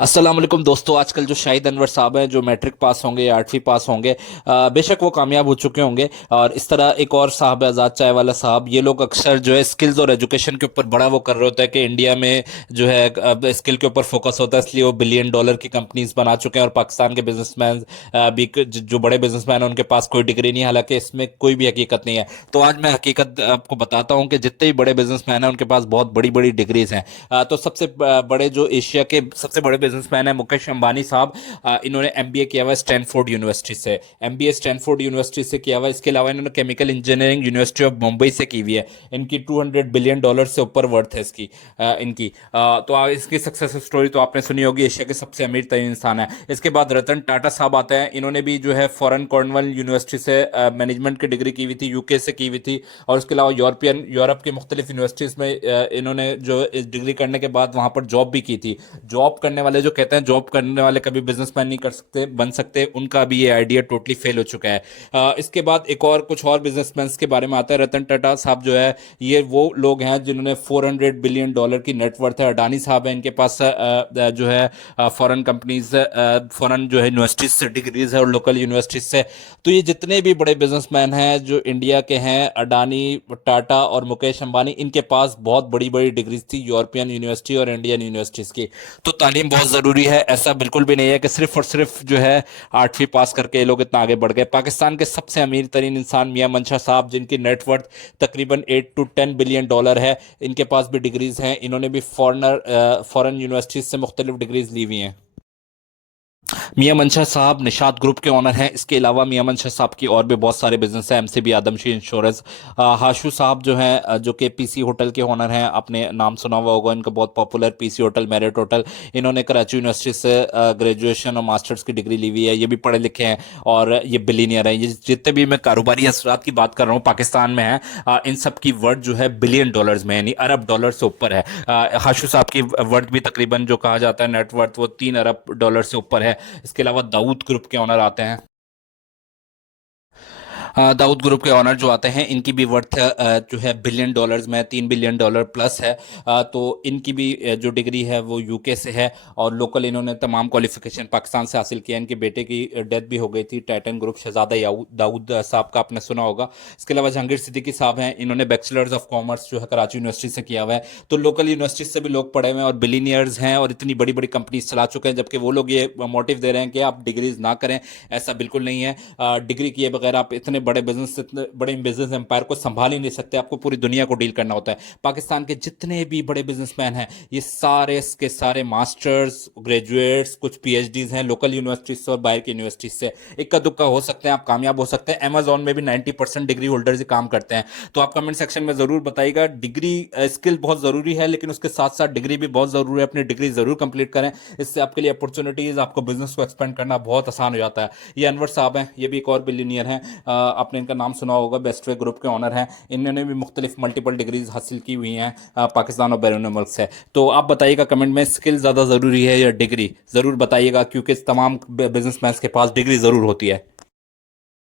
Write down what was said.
अस्सलाम वालेकुम दोस्तों। आजकल जो शाहिद अनवर साहब हैं जो मैट्रिक पास होंगे या 8वीं पास होंगे, बेशक वो कामयाब हो चुके होंगे। और इस तरह एक और साहब है आज़ाद चाय वाला साहब, ये लोग अक्सर जो है स्किल्स और एजुकेशन के ऊपर बड़ा वो कर रहे होता है कि इंडिया में जो है अब स्किल के ऊपर फोकस होता है, इसलिए वो बिलियन डॉलर की कंपनीज बना चुके हैं। और पाकिस्तान के बिजनेसमैन भी जो बड़े बिजनेसमैन हैं उनके पास कोई डिग्री नहीं है, हालांकि इसमें कोई भी हकीकत नहीं है। तो आज मैं हकीकत आपको बताता हूँ कि जितने भी बड़े बिजनेसमैन हैं उनके पास बहुत बड़ी बड़ी डिग्रीज हैं। तो सबसे बड़े जो एशिया के सबसे बड़े बिजनेसमैन है मुकेश अंबानी साहब। इन्होंने एमबीए किया हुआ है स्टैनफोर्ड यूनिवर्सिटी से। एमबीए स्टैनफोर्ड यूनिवर्सिटी से किया हुआ है। इसके अलावा इन्होंने chemical engineering university of Mumbai से की हुई है। इनकी 200 बिलियन डॉलर से ऊपर वर्थ है इसकी। इनकी तो इसकी सक्सेस स्टोरी तो आपने सुनी होगी। एशिया के सबसे अमीर तरीन इंसान है। इसके बाद रतन टाटा साहब आते हैं। इन्होंने भी जो है फॉरेन कॉर्नवाल यूनिवर्सिटी से मैनेजमेंट की डिग्री की हुई थी, यूके से की हुई थी। और उसके अलावा यूरोप की मुख्तलिफ यूनिवर्सिटीज़ में इन्होंने जो इस डिग्री करने के बाद वहाँ पर जॉब भी की थी। जॉब करने वाले जो कहते हैं जॉब करने वाले कभी बिजनेसमैन नहीं कर सकते बन सकते, उनका भी ये आइडिया टोटली फेल हो चुका है। इसके बाद एक और कुछ और बिजनेसमैन के बारे में आता है। रतन टाटा साहब जो है ये वो लोग हैं जिन्होंने 400 बिलियन डॉलर की नेटवर्थ है। अडानी साहब है, इनके पास जो है फॉरेन कंपनीज, फॉरेन जो है यूनिवर्सिटीज से डिग्रीज है और लोकल यूनिवर्सिटीज से। तो ये जितने भी बड़े बिजनेसमैन हैं जो इंडिया के हैं, अडानी, टाटा और मुकेश अंबानी, इनके पास बहुत बड़ी बड़ी डिग्रीज थी यूरोपियन यूनिवर्सिटी और इंडियन यूनिवर्सिटीज़ की। तो तालीम बहुत ज़रूरी है। ऐसा बिल्कुल भी नहीं है कि सिर्फ और सिर्फ जो है 8वीं पास करके ये लोग इतना आगे बढ़ गए। पाकिस्तान के सबसे अमीर तरीन इंसान मियां मंशा साहब, जिनकी नेटवर्थ तकरीबन 8 to 10 बिलियन डॉलर है, इनके पास भी डिग्रीज हैं। इन्होंने भी फॉरेन यूनिवर्सिटीज से मुख्तलिफ डिग्रीज ली हुई हैं। मियां मंशा साहब निशात ग्रुप के ओनर हैं। इसके अलावा मियां मंशा साहब की और भी बहुत सारे बिजनेस हैं, एमसीबी, आदमशी इंश्योरेंस। हाशू साहब जो हैं जो कि पीसी होटल के ओनर हैं, आपने नाम सुना हुआ होगा इनका, बहुत popular PC hotel, merit hotel. इन्होंने कराची यूनिवर्सिटी से ग्रेजुएशन और मास्टर्स की डिग्री ली हुई है। ये भी पढ़े लिखे हैं और ये बिलीनियर हैं। ये जितने भी मैं कारोबारी असरात की बात कर रहा हूँ पाकिस्तान में है, इन सब की वर्थ जो है बिलियन डॉलर्स में, यानी अरब डॉलर से ऊपर है। हाशू साहब की वर्थ भी तकरीबन जो कहा जाता है नेटवर्थ, वो 3 अरब डॉलर से ऊपर है। इसके अलावा दाऊद ग्रुप के ओनर आते हैं। दाऊद ग्रुप के ऑनर जो आते हैं इनकी भी वर्थ जो है बिलियन डॉलर्स में, 3 बिलियन डॉलर प्लस है। तो इनकी भी जो डिग्री है वो यूके से है और लोकल इन्होंने तमाम क्वालिफिकेशन पाकिस्तान से हासिल किया। इनके बेटे की डेथ भी हो गई थी, टाइटन ग्रुप, शहजादा दाऊद साहब का आपने सुना होगा। इसके अलावा जहांगीर सिद्दीकी साहब हैं, इन्होंने बैचलर्स ऑफ कॉमर्स जो है कराची यूनिवर्सिटी से किया हुआ है। तो लोकल यूनिवर्सिटी से भी लोग पढ़े हुए हैं और बिलीनियर्स हैं और इतनी बड़ी बड़ी कंपनीज चला चुके हैं, जबकि वो लोग ये मोटिव दे रहे हैं कि आप डिग्रीज ना करें। ऐसा बिल्कुल नहीं है। डिग्री किए बगैर आप इतने बड़े बिजनेस एम्पायर को संभाल ही नहीं सकते। आपको पूरी दुनिया को डील करना होता है। पाकिस्तान के जितने भी बड़े बिजनेसमैन हैं ये सारे के सारे मास्टर्स, ग्रेजुएट्स, कुछ पीएचडीज हैं लोकल यूनिवर्सिटीज से और बाहर की यूनिवर्सिटीज से। इक्का दुक्का हो सकते हैं, आप कामयाब हो सकते हैं। अमेजोन में भी 90% डिग्री होल्डर्स ही काम करते हैं। तो आप कमेंट सेक्शन में जरूर बताइएगा। डिग्री स्किल बहुत जरूरी है, लेकिन उसके साथ साथ डिग्री भी बहुत जरूरी है। अपनी डिग्री जरूर कंप्लीट करें, इससे आपके लिए अपॉर्चुनिटीज, आपको बिजनेस को एक्सपेंड करना बहुत आसान हो जाता है। ये अनवर साहब हैं, ये भी एक और बिलियनियर हैं। आपने इनका नाम सुना होगा, बेस्टवे ग्रुप के ऑनर हैं। इन्होंने भी मुख्तलिफ मल्टीपल डिग्रीज हासिल की हुई हैं पाकिस्तान और बैरून मुल्क से। तो आप बताइएगा कमेंट में, स्किल ज़्यादा ज़रूरी है या डिग्री? ज़रूर बताइएगा, क्योंकि तमाम बिजनेसमैन के पास डिग्री ज़रूर होती है।